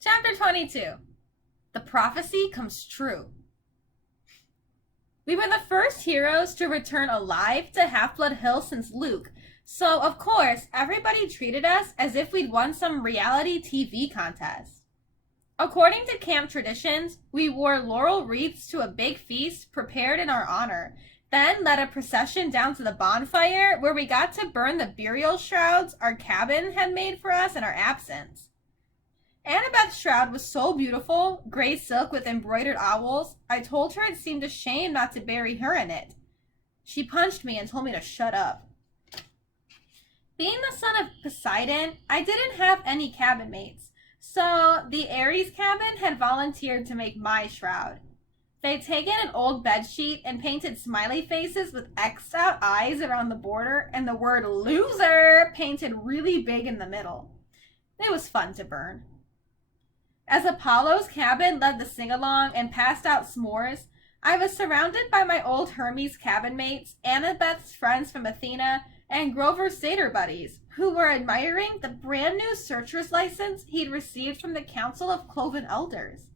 Chapter 22. The prophecy comes true. We were the first heroes to return alive to Half-Blood Hill since Luke, so of course everybody treated us as if we'd won some reality TV contest. According to camp traditions, we wore laurel wreaths to a big feast prepared in our honor, then led a procession down to the bonfire where we got to burn the burial shrouds our cabin had made for us in our absence. Annabeth's shroud was so beautiful, gray silk with embroidered owls, I told her it seemed a shame not to bury her in it. She punched me and told me to shut up. Being the son of Poseidon, I didn't have any cabin mates, so the Ares cabin had volunteered to make my shroud. They'd taken an old bedsheet and painted smiley faces with X'd out eyes around the border and the word loser painted really big in the middle. It was fun to burn. As Apollo's cabin led the sing-along and passed out s'mores, I was surrounded by my old Hermes cabin mates, Annabeth's friends from Athena, and Grover's satyr buddies, who were admiring the brand new searcher's license he'd received from the Council of Cloven Elders.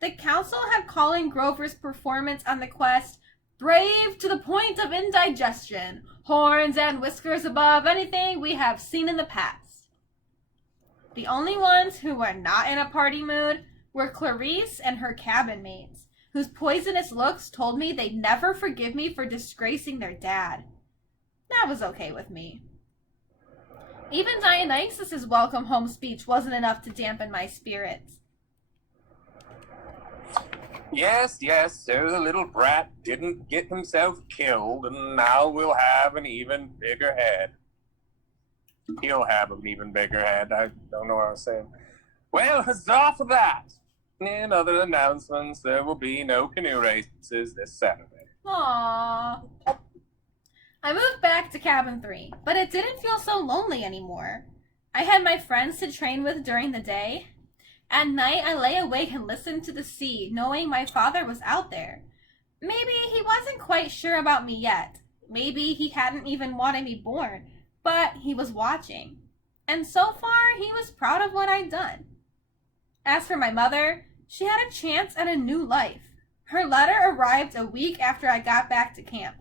The council had calling Grover's performance on the quest brave to the point of indigestion, horns and whiskers above anything we have seen in the past. The only ones who were not in a party mood were Clarice and her cabin mates, whose poisonous looks told me they'd never forgive me for disgracing their dad. That was okay with me. Even Dionysus's welcome home speech wasn't enough to dampen my spirits. Yes, so the little brat didn't get himself killed, and now we'll have an even bigger head. He'll have an even bigger head. I don't know what I was saying. Well, huzzah for that! In other announcements, there will be no canoe races this Saturday. Aww. I moved back to cabin 3, but it didn't feel so lonely anymore. I had my friends to train with during the day. At night, I lay awake and listened to the sea, knowing my father was out there. Maybe he wasn't quite sure about me yet. Maybe he hadn't even wanted me born. But he was watching, and so far he was proud of what I'd done. As for my mother, she had a chance at a new life. Her letter arrived a week after I got back to camp.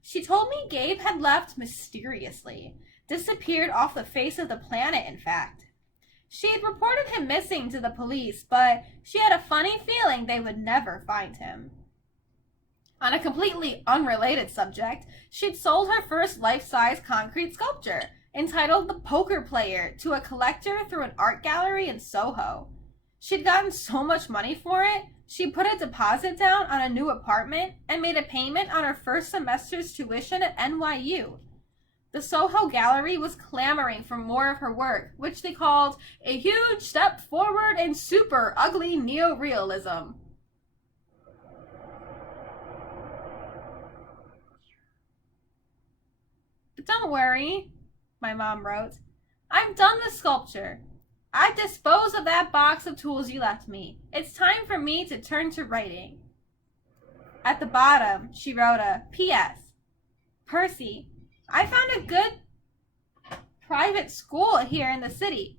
She told me Gabe had left mysteriously, disappeared off the face of the planet, in fact. She had reported him missing to the police, but she had a funny feeling they would never find him. On a completely unrelated subject, she'd sold her first life-size concrete sculpture, entitled The Poker Player, to a collector through an art gallery in Soho. She'd gotten so much money for it, she put a deposit down on a new apartment and made a payment on her first semester's tuition at NYU. The Soho Gallery was clamoring for more of her work, which they called a huge step forward in super ugly neorealism. Don't worry, my mom wrote. I'm done with sculpture. I dispose of that box of tools you left me. It's time for me to turn to writing. At the bottom, she wrote a P.S. Percy, I found a good private school here in the city.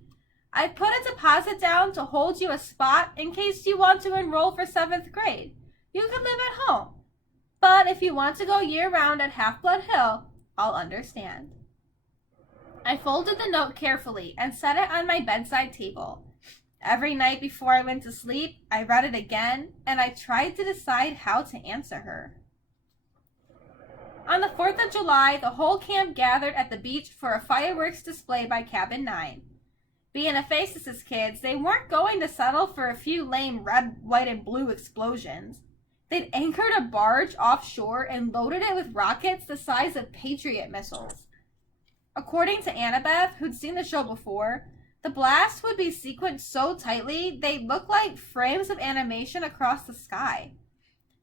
I put a deposit down to hold you a spot in case you want to enroll for 7th grade. You can live at home. But if you want to go year-round at Half-Blood Hill, I'll understand. I folded the note carefully and set it on my bedside table. Every night before I went to sleep, I read it again, and I tried to decide how to answer her. On the 4th of July, the whole camp gathered at the beach for a fireworks display by Cabin 9. Being Ephesus' kids, they weren't going to settle for a few lame red, white, and blue explosions. They'd anchored a barge offshore and loaded it with rockets the size of Patriot missiles. According to Annabeth, who'd seen the show before, the blast would be sequenced so tightly they'd look like frames of animation across the sky.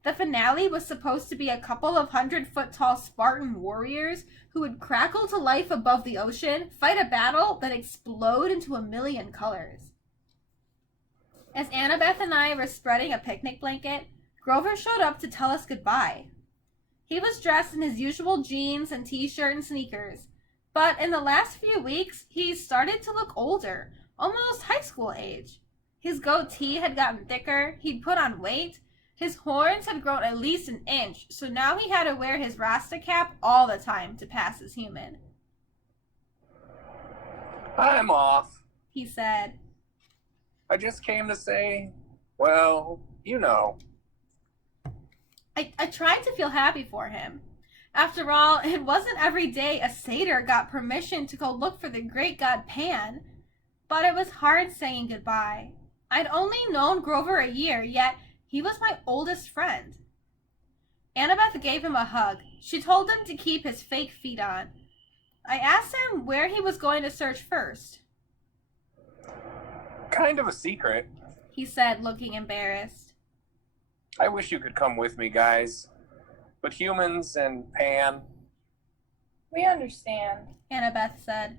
The finale was supposed to be a couple of 100-foot-tall Spartan warriors who would crackle to life above the ocean, fight a battle, then explode into a million colors. As Annabeth and I were spreading a picnic blanket, Grover showed up to tell us goodbye. He was dressed in his usual jeans and t-shirt and sneakers, but in the last few weeks, he started to look older, almost high school age. His goatee had gotten thicker, he'd put on weight, his horns had grown at least an inch, so now he had to wear his Rasta cap all the time to pass as human. I'm off. He said. I just came to say, well, you know. I tried to feel happy for him. After all, it wasn't every day a satyr got permission to go look for the great god Pan. But it was hard saying goodbye. I'd only known Grover a year, yet he was my oldest friend. Annabeth gave him a hug. She told him to keep his fake feet on. I asked him where he was going to search first. Kind of a secret. He said, looking embarrassed. I wish you could come with me, guys. But humans and Pan... We understand. Annabeth said.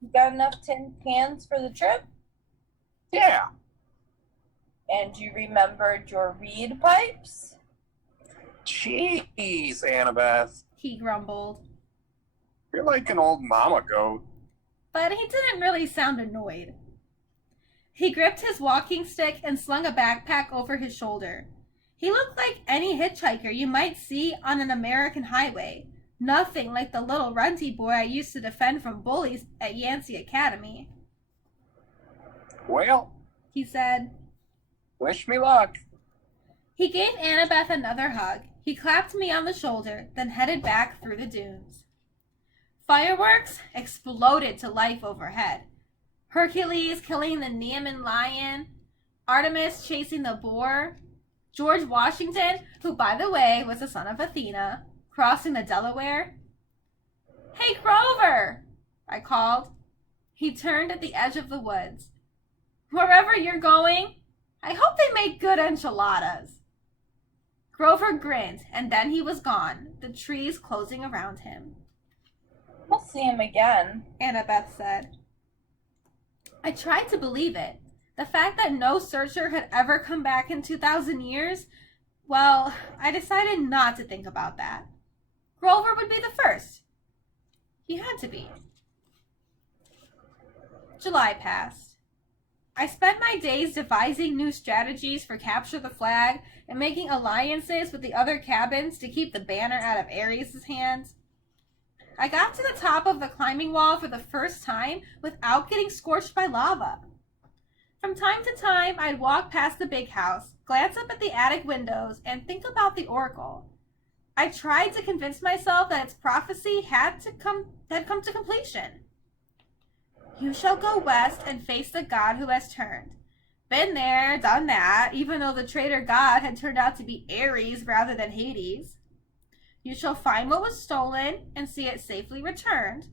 You got enough tin cans for the trip? Yeah. And you remembered your reed pipes? Jeez, Annabeth. He grumbled. You're like an old mama goat. But he didn't really sound annoyed. He gripped his walking stick and slung a backpack over his shoulder. He looked like any hitchhiker you might see on an American highway. Nothing like the little runty boy I used to defend from bullies at Yancey Academy. Well, He said. wish me luck. He gave Annabeth another hug. He clapped me on the shoulder, then headed back through the dunes. Fireworks exploded to life overhead. Hercules killing the Nemean lion, Artemis chasing the boar, George Washington, who by the way was the son of Athena, crossing the Delaware. "Hey, Grover!" I called. He turned at the edge of the woods. "Wherever you're going, I hope they make good enchiladas." Grover grinned, and then he was gone, the trees closing around him. We'll see him again. Annabeth said. I tried to believe it. The fact that no searcher had ever come back in 2,000 years, well, I decided not to think about that. Grover would be the first. He had to be. July passed. I spent my days devising new strategies for Capture the Flag and making alliances with the other cabins to keep the banner out of Ares' hands. I got to the top of the climbing wall for the first time without getting scorched by lava. From time to time, I'd walk past the big house, glance up at the attic windows, and think about the oracle. I tried to convince myself that its prophecy had come to completion. You shall go west and face the god who has turned. Been there, done that, even though the traitor god had turned out to be Ares rather than Hades. You shall find what was stolen and see it safely returned.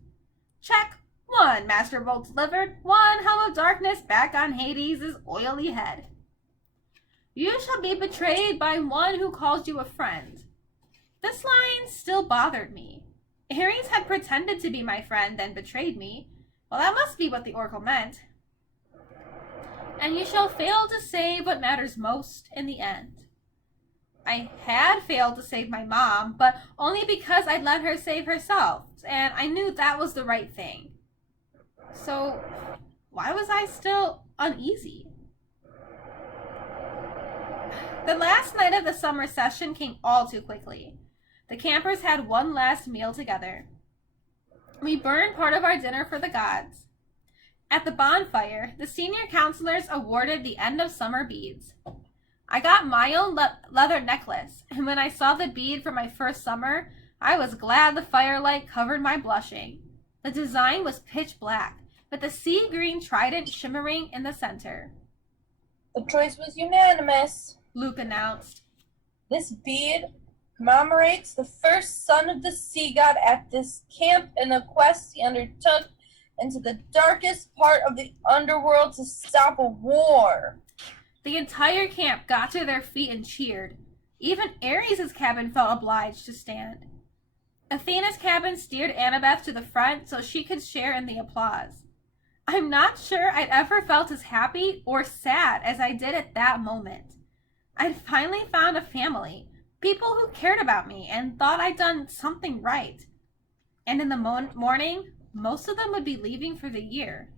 Check. 1 master bolt delivered, 1 helm of darkness back on Hades' oily head. You shall be betrayed by one who calls you a friend. This line still bothered me. Ares had pretended to be my friend, then betrayed me. Well, that must be what the oracle meant. And you shall fail to save what matters most in the end. I had failed to save my mom, but only because I'd let her save herself, and I knew that was the right thing. So, why was I still uneasy? The last night of the summer session came all too quickly. The campers had one last meal together. We burned part of our dinner for the gods. At the bonfire, the senior counselors awarded the end of summer beads. I got my own leather necklace, and when I saw the bead for my first summer, I was glad the firelight covered my blushing. The design was pitch black, with the sea green trident shimmering in the center. The choice was unanimous. Luke announced. This bead commemorates the first son of the sea god at this camp and the quest he undertook into the darkest part of the underworld to stop a war. The entire camp got to their feet and cheered. Even Ares' cabin felt obliged to stand. Athena's cabin steered Annabeth to the front so she could share in the applause. I'm not sure I'd ever felt as happy or sad as I did at that moment. I'd finally found a family, people who cared about me and thought I'd done something right. And in the morning, most of them would be leaving for the year.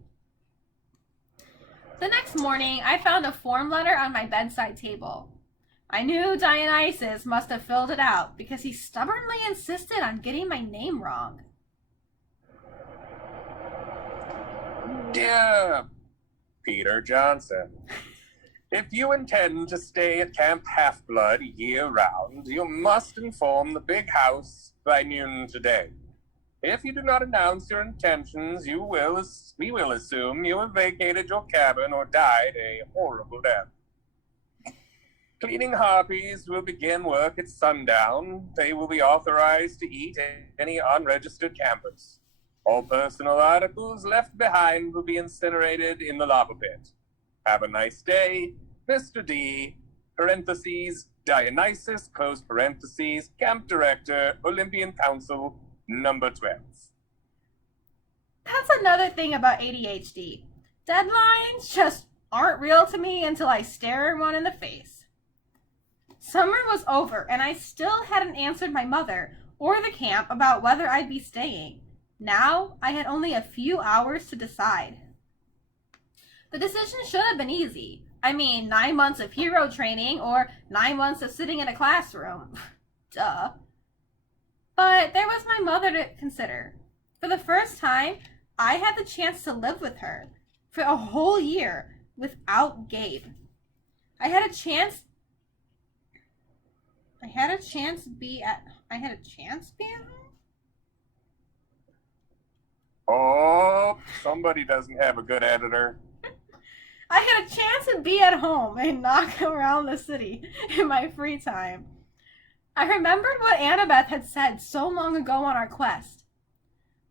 The next morning, I found a form letter on my bedside table. I knew Dionysus must have filled it out because he stubbornly insisted on getting my name wrong. Dear Peter Johnson, if you intend to stay at Camp Half-Blood year-round, you must inform the big house by noon today. If you do not announce your intentions, we will assume you have vacated your cabin or died a horrible death. Cleaning harpies will begin work at sundown. They will be authorized to eat any unregistered campers. All personal articles left behind will be incinerated in the lava pit. Have a nice day, Mr. D, parentheses, Dionysus, close parentheses, Camp Director, Olympian Council, number 12. That's another thing about ADHD. Deadlines just aren't real to me until I stare one in the face. Summer was over, and I still hadn't answered my mother or the camp about whether I'd be staying. Now, I had only a few hours to decide. The decision should have been easy. I mean, 9 months of hero training or 9 months of sitting in a classroom. Duh. But there was my mother to consider. For the first time, I had the chance to live with her for a whole year without Gabe. I had a chance to be at home? Oh, somebody doesn't have a good editor. I had a chance to be at home and knock around the city in my free time. I remembered what Annabeth had said so long ago on our quest.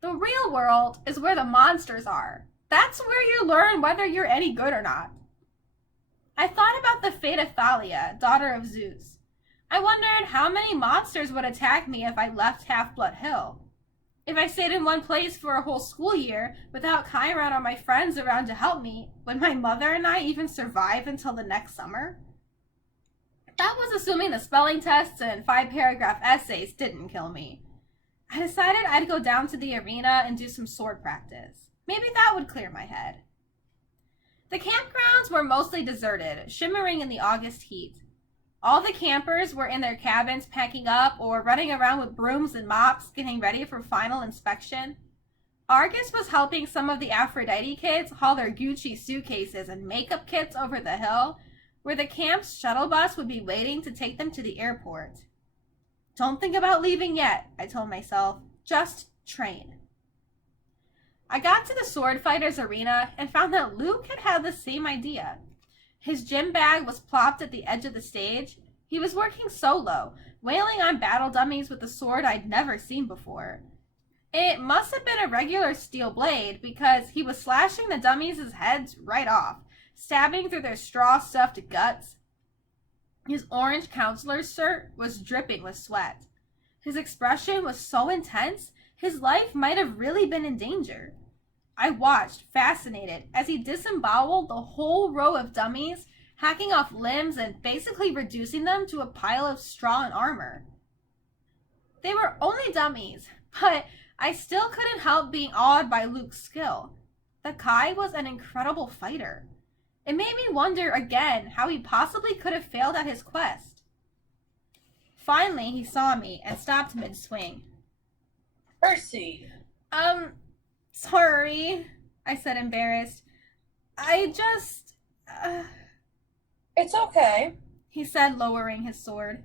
The real world is where the monsters are. That's where you learn whether you're any good or not. I thought about the fate of Thalia, daughter of Zeus. I wondered how many monsters would attack me if I left Half-Blood Hill. If I stayed in one place for a whole school year without Chiron or my friends around to help me, would my mother and I even survive until the next summer? That was assuming the spelling tests and 5-paragraph essays didn't kill me. I decided I'd go down to the arena and do some sword practice. Maybe that would clear my head. The campgrounds were mostly deserted, shimmering in the August heat. All the campers were in their cabins packing up or running around with brooms and mops getting ready for final inspection. Argus was helping some of the Aphrodite kids haul their Gucci suitcases and makeup kits over the hill, where the camp's shuttle bus would be waiting to take them to the airport. Don't think about leaving yet, I told myself. Just train. I got to the sword fighters arena and found that Luke had had the same idea. His gym bag was plopped at the edge of the stage. He was working solo, wailing on battle dummies with a sword I'd never seen before. It must have been a regular steel blade because he was slashing the dummies' heads right off, stabbing through their straw-stuffed guts. His orange counselor's shirt was dripping with sweat. His expression was so intense, his life might have really been in danger. I watched, fascinated, as he disemboweled the whole row of dummies, hacking off limbs and basically reducing them to a pile of straw and armor. They were only dummies, but I still couldn't help being awed by Luke's skill. The Kai was an incredible fighter. It made me wonder again how he possibly could have failed at his quest. Finally, he saw me and stopped mid-swing. Percy! Sorry, I said, embarrassed. It's okay. He said, lowering his sword.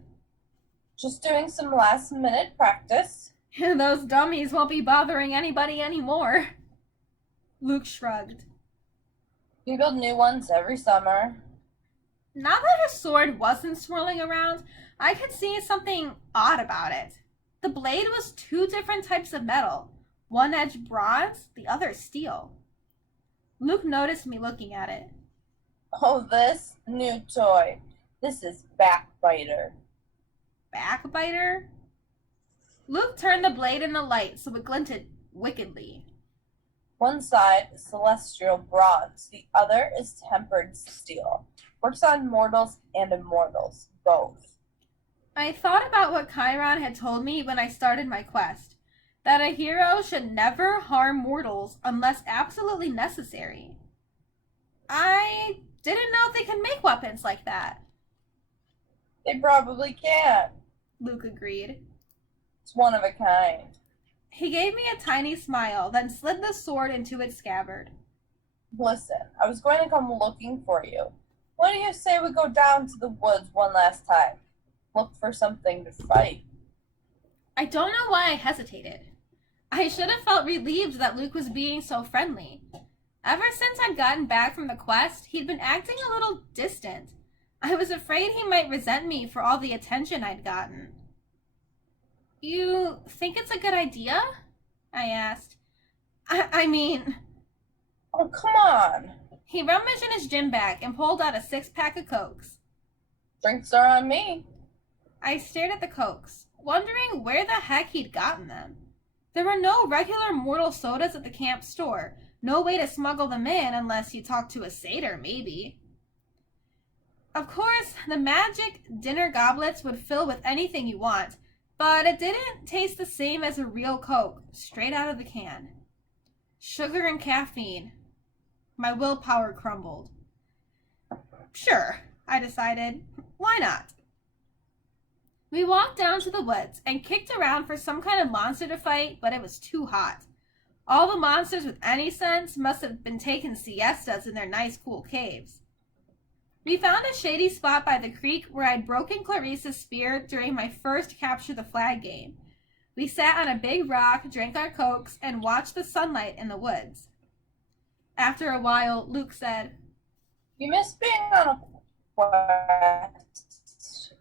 Just doing some last-minute practice. Those dummies won't be bothering anybody anymore. Luke shrugged. We build new ones every summer. Now that his sword wasn't swirling around, I could see something odd about it. The blade was 2 different types of metal. One edge bronze, the other steel. Luke noticed me looking at it. Oh, this new toy. This is Backbiter. Backbiter? Luke turned the blade in the light so it glinted wickedly. One side is celestial bronze, the other is tempered steel. Works on mortals and immortals, both. I thought about what Chiron had told me when I started my quest, that a hero should never harm mortals unless absolutely necessary. I didn't know they could make weapons like that, They probably can't. Luke agreed. It's one of a kind. He gave me a tiny smile, then slid the sword into its scabbard. Listen, I was going to come looking for you. What do you say we go down to the woods one last time? Look for something to fight. I don't know why I hesitated. I should have felt relieved that Luke was being so friendly. Ever since I'd gotten back from the quest, he'd been acting a little distant. I was afraid he might resent me for all the attention I'd gotten. You think it's a good idea? I asked. I mean, Oh, come on. he rummaged in his gym bag and pulled out a 6-pack of Cokes. Drinks are on me. I stared at the Cokes, wondering where the heck he'd gotten them. There were no regular mortal sodas at the camp store. No way to smuggle them in unless you talked to a satyr, maybe. Of course, the magic dinner goblets would fill with anything you want, but it didn't taste the same as a real Coke, straight out of the can. Sugar and caffeine. My willpower crumbled. Sure, I decided. Why not? We walked down to the woods and kicked around for some kind of monster to fight, but it was too hot. All the monsters with any sense must have been taking siestas in their nice, cool caves. We found a shady spot by the creek where I'd broken Clarissa's spear during my first Capture the Flag game. We sat on a big rock, drank our Cokes, and watched the sunlight in the woods. After a while, Luke said, You miss being on a quest.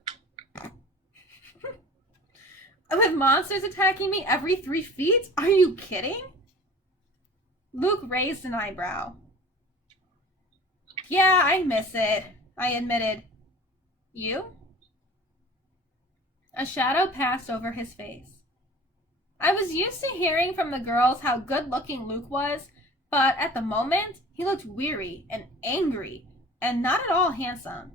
With monsters attacking me every 3 feet? Are you kidding? Luke raised an eyebrow. Yeah, I miss it, I admitted. You? A shadow passed over his face. I was used to hearing from the girls how good-looking Luke was, but at the moment, he looked weary and angry, and not at all handsome.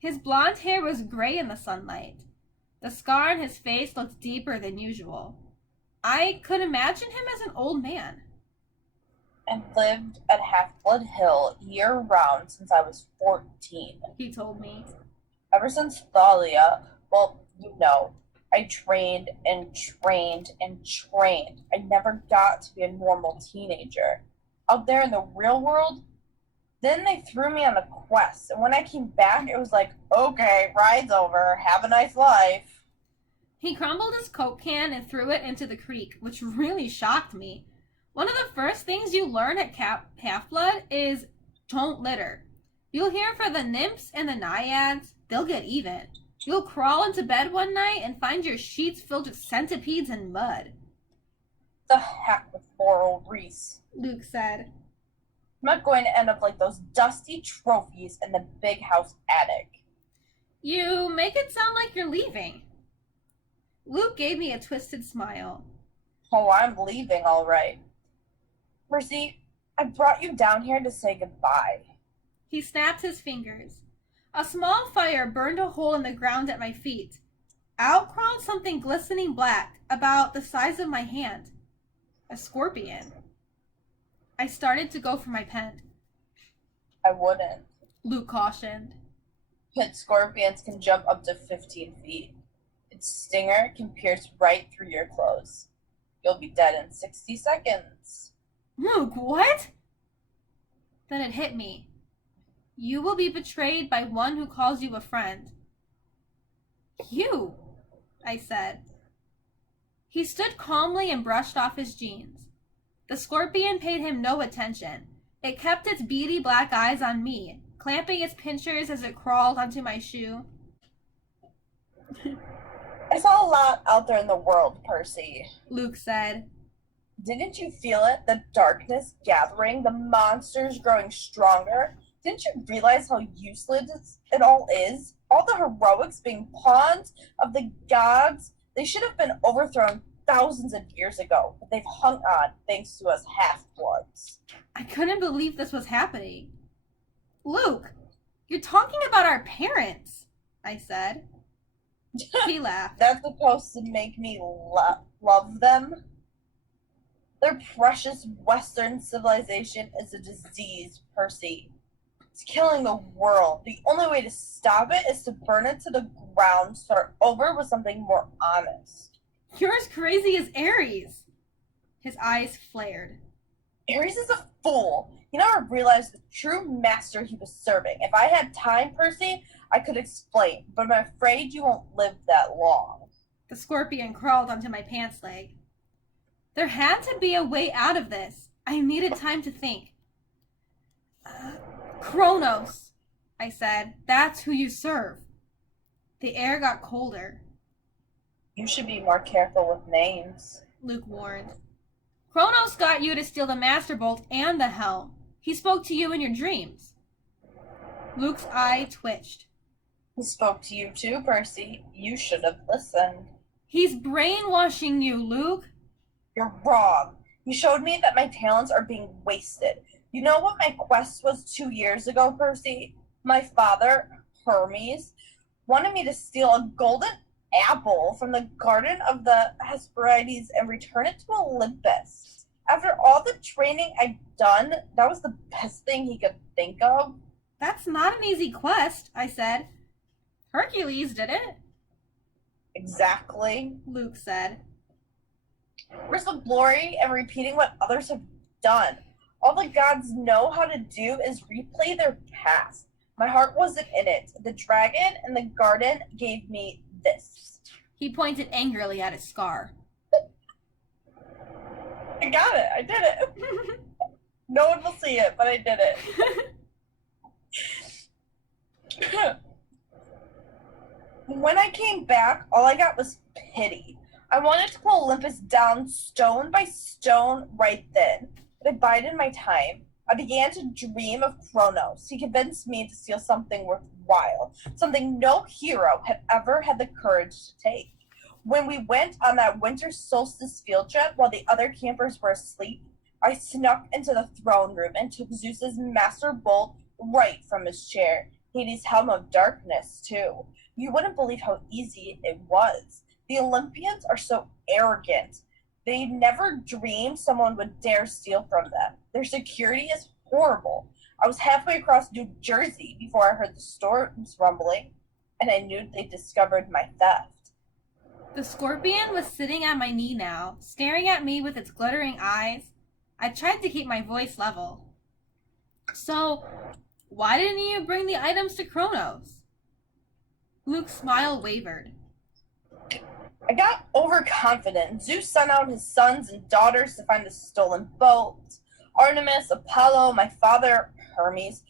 His blonde hair was gray in the sunlight. The scar on his face looked deeper than usual. I could imagine him as an old man. And lived at Half-Blood Hill year-round since I was 14. He told me. Ever since Thalia, well, you know, I trained and trained and trained. I never got to be a normal teenager. Out there in the real world, then they threw me on a quest. And when I came back, it was like, okay, ride's over. Have a nice life. He crumbled his Coke can and threw it into the creek, which really shocked me. One of the first things you learn at Half-Blood is don't litter. You'll hear for the nymphs and the naiads, they'll get even. You'll crawl into bed one night and find your sheets filled with centipedes and mud. The heck with poor old Reese, Luke said. I'm not going to end up like those dusty trophies in the big house attic. You make it sound like you're leaving. Luke gave me a twisted smile. Oh, I'm leaving, all right. Percy, I brought you down here to say goodbye. He snapped his fingers. A small fire burned a hole in the ground at my feet. Out crawled something glistening black, about the size of my hand. A scorpion. I started to go for my pen. I wouldn't. Luke cautioned. Pit scorpions can jump up to 15 feet. Its stinger can pierce right through your clothes. You'll be dead in 60 seconds. Luke, what? Then it hit me. You will be betrayed by one who calls you a friend. You, I said. He stood calmly and brushed off his jeans. The scorpion paid him no attention. It kept its beady black eyes on me, clamping its pincers as it crawled onto my shoe. I saw a lot out there in the world, Percy. Luke said. Didn't you feel it? The darkness gathering, the monsters growing stronger? Didn't you realize how useless it all is? All the heroics being pawns of the gods? They should have been overthrown thousands of years ago, but they've hung on thanks to us half-bloods. I couldn't believe this was happening. Luke, you're talking about our parents, I said. He laughed. That's supposed to make me love them? Their precious Western civilization is a disease, Percy. It's killing the world. The only way to stop it is to burn it to the ground, start over with something more honest. You're as crazy as Ares. His eyes flared. Ares is a fool. He never realized the true master he was serving. If I had time, Percy, I could explain, but I'm afraid you won't live that long. The scorpion crawled onto my pants leg. There had to be a way out of this. I needed time to think. Kronos, I said. That's who you serve. The air got colder. You should be more careful with names. Luke warned. Kronos got you to steal the Master Bolt and the helm. He spoke to you in your dreams. Luke's eye twitched. He spoke to you too, Percy. You should have listened. He's brainwashing you, Luke. You're wrong. He showed me that my talents are being wasted. You know what my quest was 2 years ago, Percy? My father, Hermes, wanted me to steal a golden apple from the garden of the Hesperides and return it to Olympus. After all the training I'd done, that was the best thing he could think of. That's not an easy quest, I said. Hercules did it. Exactly. Luke said. Where's the glory in repeating what others have done? All the gods know how to do is replay their past. My heart wasn't in it. The dragon in the garden gave me this. He pointed angrily at his scar. I got it. I did it. No one will see it, but I did it. When I came back, all I got was pity. I wanted to pull Olympus down stone by stone right then, but I bided my time. I began to dream of Kronos. He convinced me to steal something worthwhile, something no hero had ever had the courage to take. When we went on that winter solstice field trip while the other campers were asleep, I snuck into the throne room and took Zeus's master bolt right from his chair. Hades' helm of darkness, too. You wouldn't believe how easy it was. The Olympians are so arrogant. They never dreamed someone would dare steal from them. Their security is horrible. I was halfway across New Jersey before I heard the storms rumbling, and I knew they discovered my theft. The scorpion was sitting at my knee now, staring at me with its glittering eyes. I tried to keep my voice level. So, why didn't you bring the items to Kronos? Luke's smile wavered. I got overconfident. Zeus sent out his sons and daughters to find the stolen boat. Artemis, Apollo, my father, Hermes.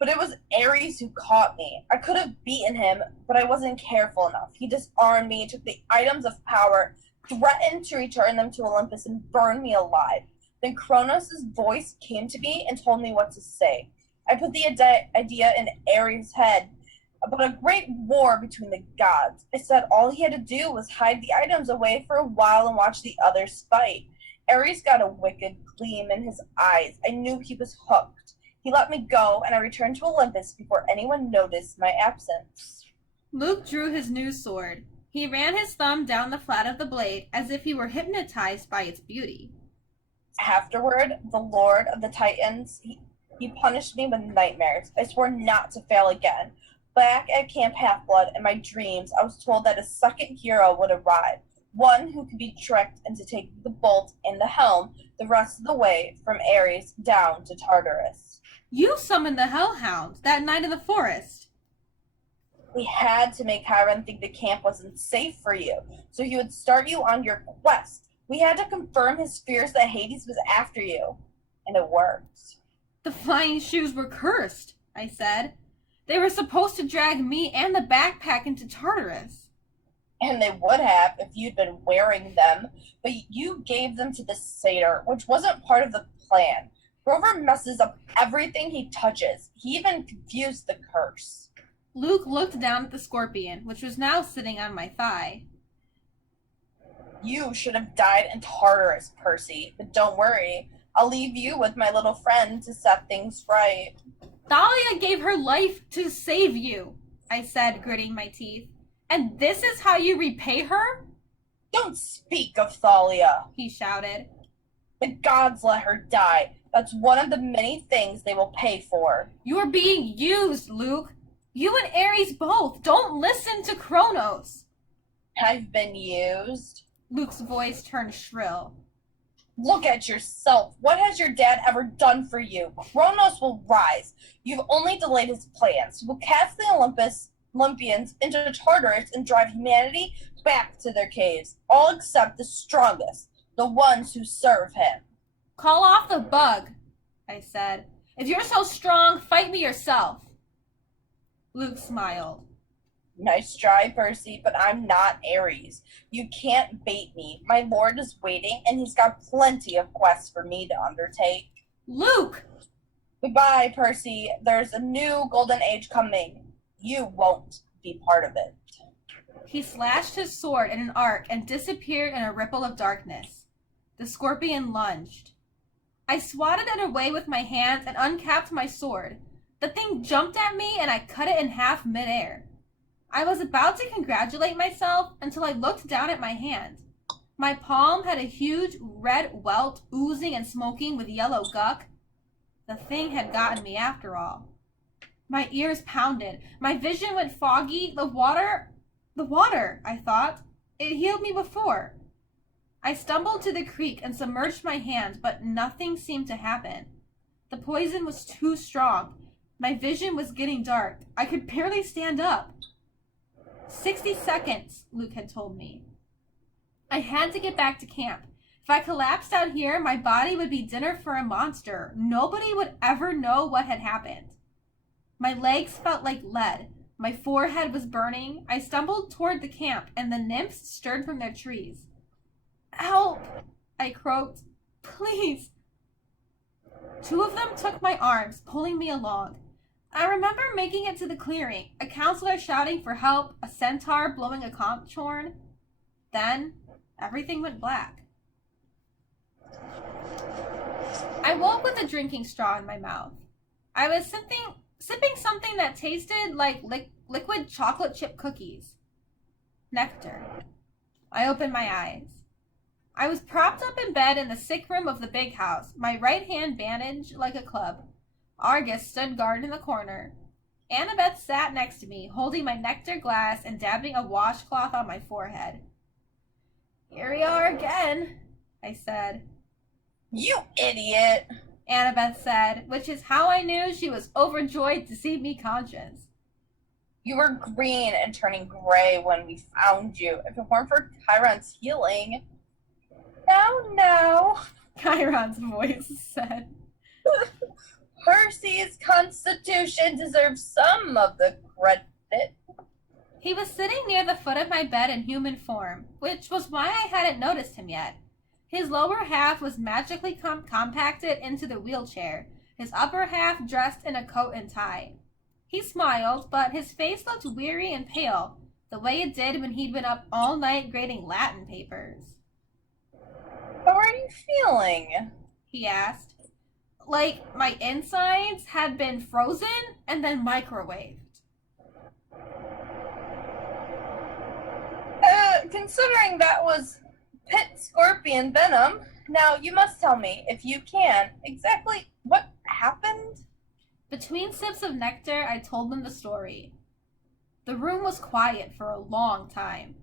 But it was Ares who caught me. I could have beaten him, but I wasn't careful enough. He disarmed me, took the items of power, threatened to return them to Olympus, and burned me alive. Then Kronos' voice came to me and told me what to say. I put the idea in Ares' head about a great war between the gods. I said all he had to do was hide the items away for a while and watch the others fight. Ares got a wicked gleam in his eyes. I knew he was hooked. He let me go, and I returned to Olympus before anyone noticed my absence. Luke drew his new sword. He ran his thumb down the flat of the blade as if he were hypnotized by its beauty. Afterward, the Lord of the Titans, he punished me with nightmares. I swore not to fail again. Back at Camp Half-Blood, in my dreams, I was told that a second hero would arrive, one who could be tricked into taking the bolt and the helm the rest of the way from Ares down to Tartarus. You summoned the Hellhound that night in the forest. We had to make Chiron think the camp wasn't safe for you, so he would start you on your quest. We had to confirm his fears that Hades was after you, and it worked. The flying shoes were cursed, I said. They were supposed to drag me and the backpack into Tartarus. And they would have if you'd been wearing them, but you gave them to the satyr, which wasn't part of the plan. Grover messes up everything he touches. He even confused the curse. Luke looked down at the scorpion, which was now sitting on my thigh. You should have died in Tartarus, Percy, but don't worry. I'll leave you with my little friend to set things right. Thalia gave her life to save you, I said, gritting my teeth. And this is how you repay her? Don't speak of Thalia, he shouted. The gods let her die. That's one of the many things they will pay for. You're being used, Luke. You and Ares both. Don't listen to Kronos. I've been used. Luke's voice turned shrill. Look at yourself. What has your dad ever done for you? Kronos will rise. You've only delayed his plans. He will cast the Olympians into Tartarus and drive humanity back to their caves. All except the strongest, the ones who serve him. Call off the bug, I said. If you're so strong, fight me yourself. Luke smiled. Nice try, Percy, but I'm not Ares. You can't bait me. My lord is waiting, and he's got plenty of quests for me to undertake. Luke! Goodbye, Percy. There's a new golden age coming. You won't be part of it. He slashed his sword in an arc and disappeared in a ripple of darkness. The scorpion lunged. I swatted it away with my hands and uncapped my sword. The thing jumped at me and I cut it in half midair. I was about to congratulate myself until I looked down at my hand. My palm had a huge red welt oozing and smoking with yellow guck. The thing had gotten me after all. My ears pounded. My vision went foggy. The water, I thought. It healed me before. I stumbled to the creek and submerged my hand, but nothing seemed to happen. The poison was too strong. My vision was getting dark. I could barely stand up. 60 seconds, Luke had told me. I had to get back to camp. If I collapsed out here, my body would be dinner for a monster. Nobody would ever know what had happened. My legs felt like lead. My forehead was burning. I stumbled toward the camp, and the nymphs stirred from their trees. Help! I croaked. Please! 2 of them took my arms, pulling me along. I remember making it to the clearing, a counselor shouting for help, a centaur blowing a conch horn. Then, everything went black. I woke with a drinking straw in my mouth. I was sipping something that tasted like liquid chocolate chip cookies. Nectar. I opened my eyes. I was propped up in bed in the sick room of the big house, my right hand bandaged like a club. Argus stood guard in the corner. Annabeth sat next to me, holding my nectar glass and dabbing a washcloth on my forehead. Here we are again, I said. You idiot, Annabeth said, which is how I knew she was overjoyed to see me conscious. You were green and turning gray when we found you. If it weren't for Chiron's healing. No, Chiron's voice said. Percy's constitution deserves some of the credit. He was sitting near the foot of my bed in human form, which was why I hadn't noticed him yet. His lower half was magically compacted into the wheelchair, his upper half dressed in a coat and tie. He smiled, but his face looked weary and pale, the way it did when he'd been up all night grading Latin papers. How are you feeling? He asked. Like my insides had been frozen and then microwaved. Considering that was pit scorpion venom, now you must tell me, if you can, exactly what happened? Between sips of nectar, I told them the story. The room was quiet for a long time.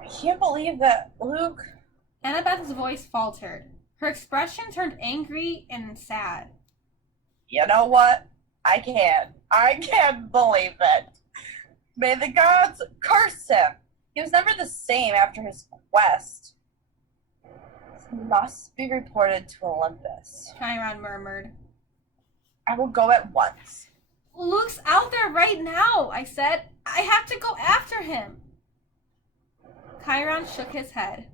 I can't believe that, Luke. Annabeth's voice faltered. Her expression turned angry and sad. You know what? I can't believe it. May the gods curse him. He was never the same after his quest. He must be reported to Olympus. Chiron murmured. I will go at once. Luke's out there right now, I said. I have to go after him. Chiron shook his head.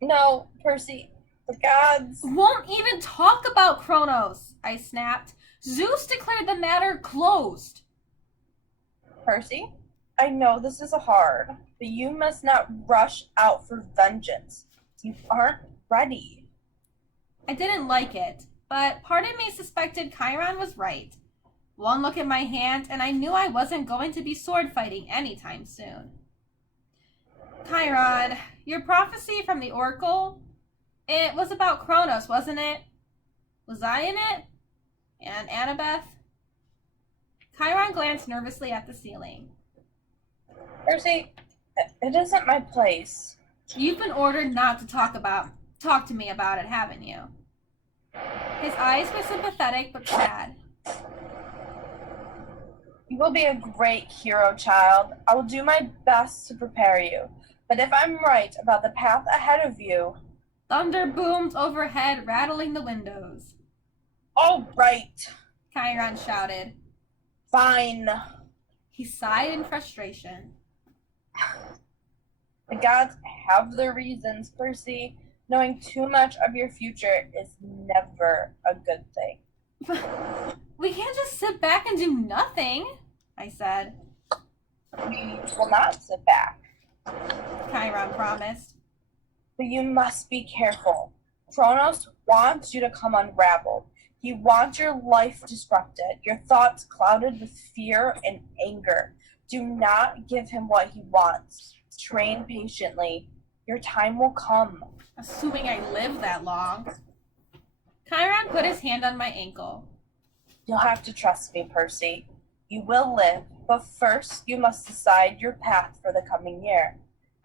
No, Percy. The gods won't even talk about Kronos, I snapped. Zeus declared the matter closed. Percy, I know this is hard, but you must not rush out for vengeance. You aren't ready. I didn't like it, but part of me suspected Chiron was right. One look at my hand, and I knew I wasn't going to be sword fighting anytime soon. Chiron, your prophecy from the Oracle, it was about Kronos, wasn't it? Was I in it? And Annabeth? Chiron glanced nervously at the ceiling. Percy, it isn't my place. You've been ordered not to talk to me about it, haven't you? His eyes were sympathetic but sad. You will be a great hero, child. I will do my best to prepare you. But if I'm right about the path ahead of you... Thunder boomed overhead, rattling the windows. All right. Chiron shouted. Fine. He sighed in frustration. The gods have their reasons, Percy. Knowing too much of your future is never a good thing. We can't just sit back and do nothing, I said. We will not sit back. Chiron promised. But you must be careful. Kronos wants you to come unraveled. He wants your life disrupted, your thoughts clouded with fear and anger. Do not give him what he wants. Train patiently. Your time will come. Assuming I live that long. Chiron put his hand on my ankle. You'll have to trust me, Percy. You will live, but first you must decide your path for the coming year.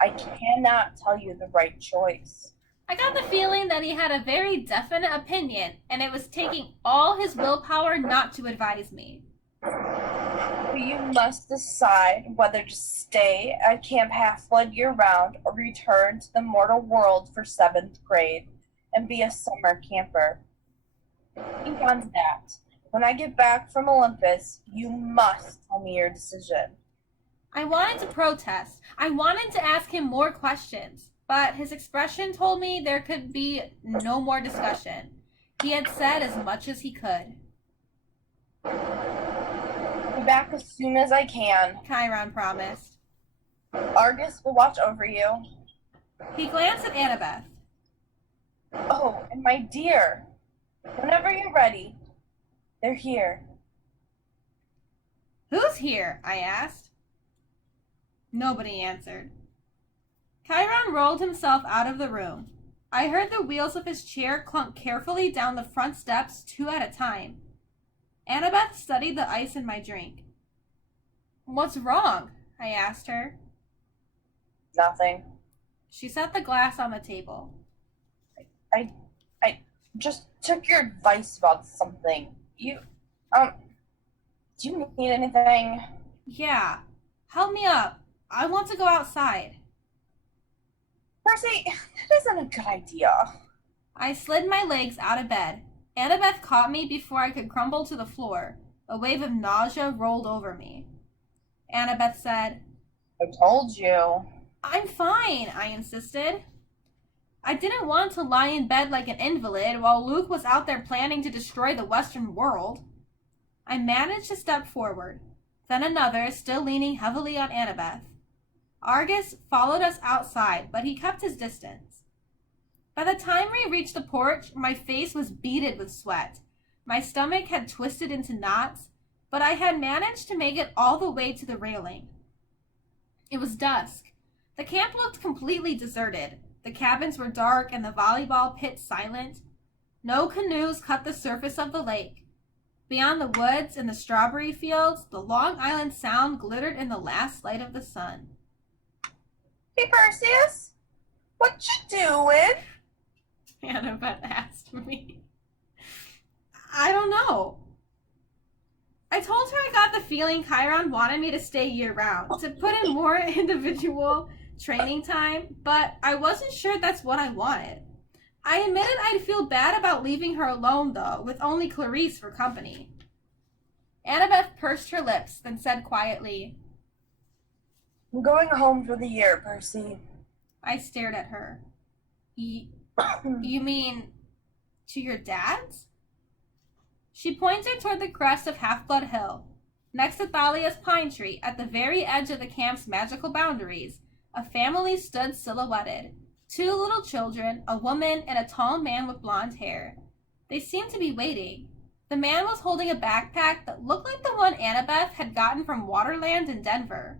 I cannot tell you the right choice. I got the feeling that he had a very definite opinion, and it was taking all his willpower not to advise me. But you must decide whether to stay at Camp Half-Blood year-round or return to the mortal world for 7th grade and be a summer camper. Think on that. When I get back from Olympus, you must tell me your decision. I wanted to protest. I wanted to ask him more questions, but his expression told me there could be no more discussion. He had said as much as he could. I'll be back as soon as I can. Chiron promised. Argus will watch over you. He glanced at Annabeth. Oh, and my dear, whenever you're ready, they're here. Who's here? I asked. Nobody answered. Chiron rolled himself out of the room. I heard the wheels of his chair clunk carefully down the front steps 2 at a time. Annabeth studied the ice in my drink. What's wrong? I asked her. Nothing. She set the glass on the table. I just took your advice about something. Do you need anything? Yeah. Help me up. I want to go outside. Percy, that isn't a good idea. I slid my legs out of bed. Annabeth caught me before I could crumble to the floor. A wave of nausea rolled over me. Annabeth said, I told you. I'm fine, I insisted. I didn't want to lie in bed like an invalid while Luke was out there planning to destroy the Western world. I managed to step forward, then another, still leaning heavily on Annabeth. Argus followed us outside, but he kept his distance. By the time we reached the porch, my face was beaded with sweat. My stomach had twisted into knots, but I had managed to make it all the way to the railing. It was dusk. The camp looked completely deserted. The cabins were dark and the volleyball pit silent. No canoes cut the surface of the lake. Beyond the woods and the strawberry fields, the Long Island Sound glittered in the last light of the sun. Hey, Perseus, what you doing? Annabeth asked me. I don't know. I told her I got the feeling Chiron wanted me to stay year-round, to put in more individual training time, but I wasn't sure that's what I wanted. I admitted I'd feel bad about leaving her alone, though, with only Clarice for company. Annabeth pursed her lips, then said quietly, I'm going home for the year, Percy. I stared at her. You mean to your dad's? She pointed toward the crest of Half-Blood Hill. Next to Thalia's pine tree, at the very edge of the camp's magical boundaries, a family stood silhouetted. 2 little children, a woman, and a tall man with blonde hair. They seemed to be waiting. The man was holding a backpack that looked like the one Annabeth had gotten from Waterland in Denver.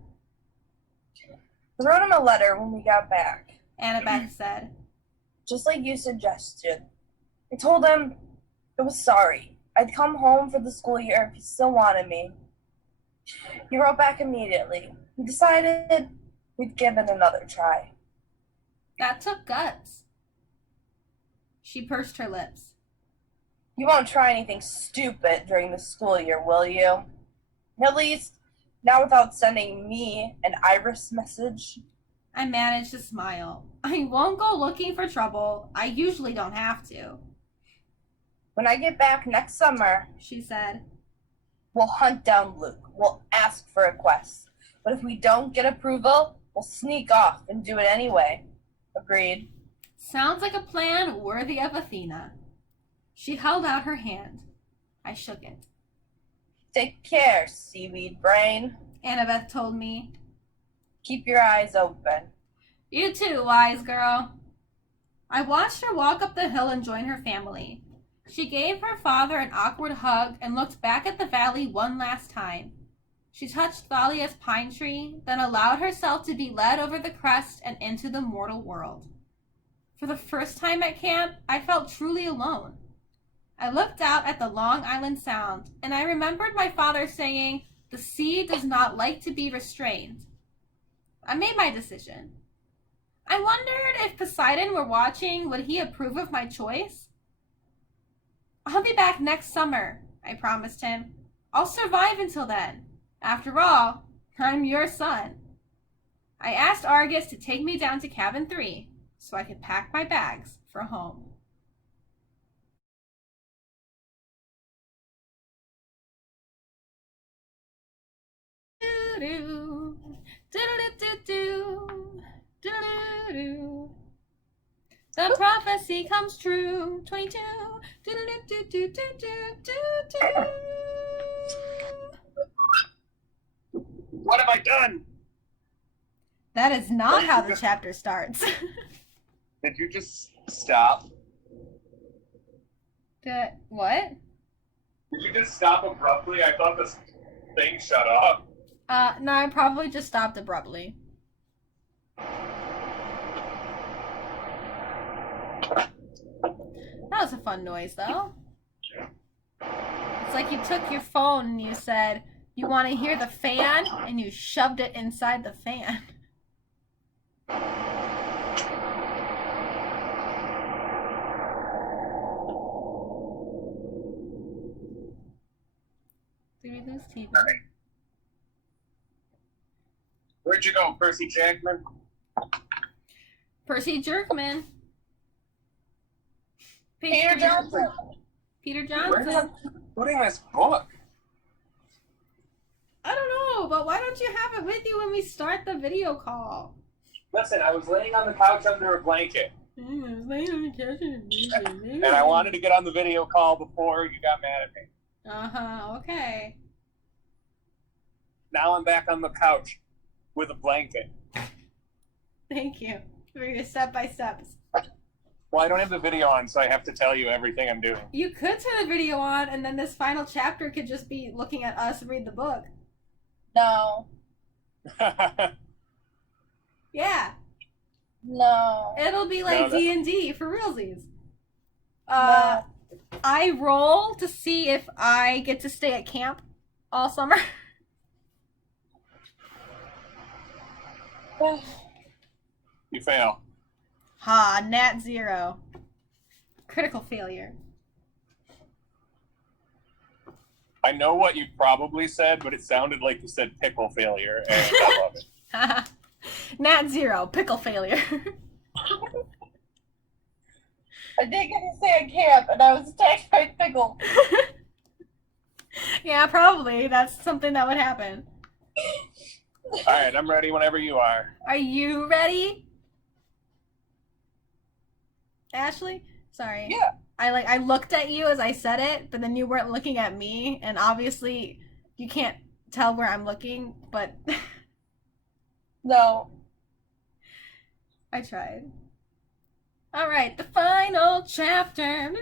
I wrote him a letter when we got back. Annabeth said. Just like you suggested. I told him I was sorry. I'd come home for the school year if you still wanted me. You wrote back immediately. We decided we'd give it another try. That took guts. She pursed her lips. You won't try anything stupid during the school year, will you? At least, not without sending me an iris message. I managed to smile. I won't go looking for trouble. I usually don't have to. When I get back next summer, She said. we'll hunt down Luke. We'll ask for a quest. But if we don't get approval, we'll sneak off and do it anyway. Agreed. Sounds like a plan worthy of Athena. She held out her hand. I shook it. Take care, seaweed brain. Annabeth told me. Keep your eyes open. You too, wise girl. I watched her walk up the hill and join her family. She gave her father an awkward hug and looked back at the valley one last time. She touched Thalia's pine tree, then allowed herself to be led over the crest and into the mortal world. For the first time at camp, I felt truly alone. I looked out at the Long Island Sound, and I remembered my father saying, "The sea does not like to be restrained." I made my decision. I wondered if Poseidon were watching, would he approve of my choice? "I'll be back next summer," I promised him. "I'll survive until then. After all, I'm your son." I asked Argus to take me down to cabin 3 so I could pack my bags for home. Do-do, do-do-do-do, do-do-do. The prophecy comes true. 22. Do-do-do-do-do-do-do. What have I done? That is not how the chapter starts. Did you just stop? What? Did you just stop abruptly? I thought this thing shut off. No, I probably just stopped abruptly. That was a fun noise, though. It's like you took your phone and you said, "You want to hear the fan?" and you shoved it inside the fan. Did we lose TV? All right. Where'd you go, Percy Jackman? Percy Jerkman. Peter Johnson. Peter Where Johnson. am I putting this book? I don't know, but why don't you have it with you when we start the video call? Listen, I was laying on the couch under a blanket, and I wanted to get on the video call before you got mad at me. Uh-huh, okay. Now I'm back on the couch with a blanket. Thank you for your step-by-steps. Well, I don't have the video on, so I have to tell you everything I'm doing. You could turn the video on, and then this final chapter could just be looking at us read the book. No. Yeah. No. It'll be like No, D&D for realsies. No. I roll to see if I get to stay at camp all summer. You fail. Ha, nat 0. Critical failure. I know what you probably said, but it sounded like you said pickle failure, and I love it. Nat 0, pickle failure. I did get to stay at camp, and I was attacked by pickle. Yeah, probably. That's something that would happen. Alright, I'm ready whenever you are. Are you ready? Ashley? Sorry. Yeah. I looked at you as I said it, but then you weren't looking at me, and obviously you can't tell where I'm looking, but No. I tried. Alright, the final chapter.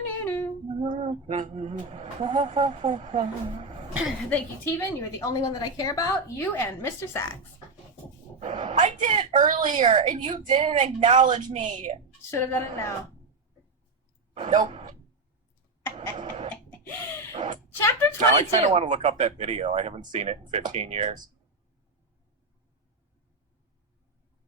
Thank you, Teven. You are the only one that I care about. You and Mr. Sachs. I did it earlier, and you didn't acknowledge me. Should have done it now. Nope. Now I kind 22. of want to look up that video. I haven't seen it in 15 years.